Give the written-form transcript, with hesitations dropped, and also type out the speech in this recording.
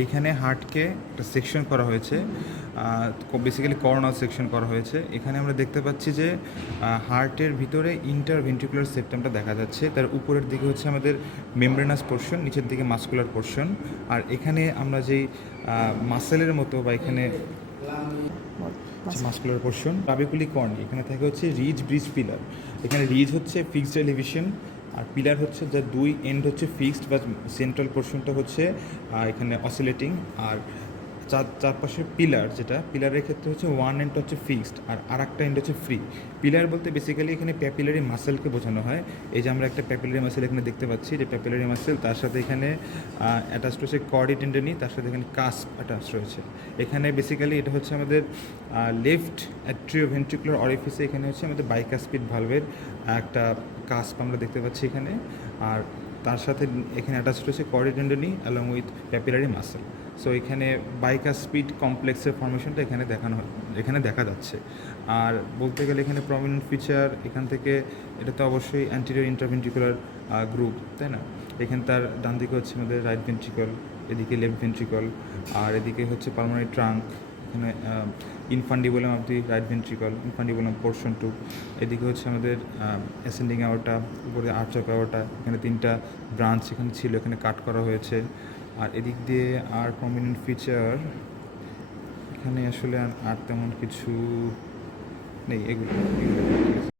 এইখানে হার্টকে একটা সেকশন করা হয়েছে, বেসিক্যালি কর্নাল সেকশন করা হয়েছে। এখানে আমরা দেখতে পাচ্ছি যে হার্টের ভিতরে ইন্টারভেন্ট্রিকুলার সেপ্টামটা দেখা যাচ্ছে, তার উপরের দিকে হচ্ছে আমাদের মেমব্রেনাস পোর্শন, নিচের দিকে মাসকুলার পোর্শন। আর এখানে আমরা যেই মাসেলের মতো বা এখানে মাসকুলার পোর্শন ট্রাবেকুলি কর্নি, এখানে থাকে হচ্ছে রিজ ব্রিজ পিলার। এখানে রিজ হচ্ছে ফিক্সড এলিভেশন, আর পিলার হচ্ছে যার দুই এন্ড হচ্ছে ফিক্সড বা সেন্ট্রাল পোর্শনটা হচ্ছে এখানে অসিলেটিং। আর চারপাশে পিলার, যেটা পিলারের ক্ষেত্রে হচ্ছে ওয়ান এন্ড হচ্ছে ফিক্সড আর একটা এন্ড হচ্ছে ফ্রি। পিলার বলতে বেসিক্যালি এখানে প্যাপিলারি মাসেলকে বোঝানো হয়। এই যে আমরা একটা প্যাপিলারি মাসেল এখানে দেখতে পাচ্ছি, যে প্যাপিলারি মাসেল, তার সাথে এখানে অ্যাটাচড হচ্ছে কর্ডি টেন্ডনি, তার সাথে এখানে কাস্প অ্যাটাচ রয়েছে। এখানে বেসিক্যালি এটা হচ্ছে আমাদের লেফট অ্যাট্রিওভেন্ট্রিকুলার অরিফিসে, এখানে হচ্ছে আমাদের বাইকাস্পিড ভালভের একটা কাস্প আমরা দেখতে পাচ্ছি এখানে। আর তার সাথে এখানে অ্যাটাচড হচ্ছে chordae tendineae along with papillary muscle. So এখানে বাইকাস্পিড কমপ্লেক্সের ফর্মেশনটা এখানে দেখা যাচ্ছে। আর বলতে গেলে এখানে প্রমিনেন্ট ফিচার এখান থেকে, এটা তো অবশ্যই অ্যান্টিরিয়র ইন্টারভেন্ট্রিকুলার গ্রুপ, তাই না? এখানে তার ডান দিকে হচ্ছে আমাদের রাইট ভেন্ট্রিকল, এদিকে লেফট ভেন্ট্রিকল, আর এদিকে হচ্ছে পালমোনারি ট্রাঙ্ক, এখানে infundibulum of the right ventricle, infundibulum portion two. এদিকে হচ্ছে আমাদের অ্যাসেন্ডিং অ্যাওর্টা, উপরে আর্চ অফ অ্যাওর্টা, এখানে তিনটা ব্রাঞ্চ এখানে ছিল, এখানে কাট করা হয়েছে। আর এদিক দিয়ে আর প্রমিনেন্ট ফিচার এখানে আসলে আর তেমন কিছু নেই, এগুলো।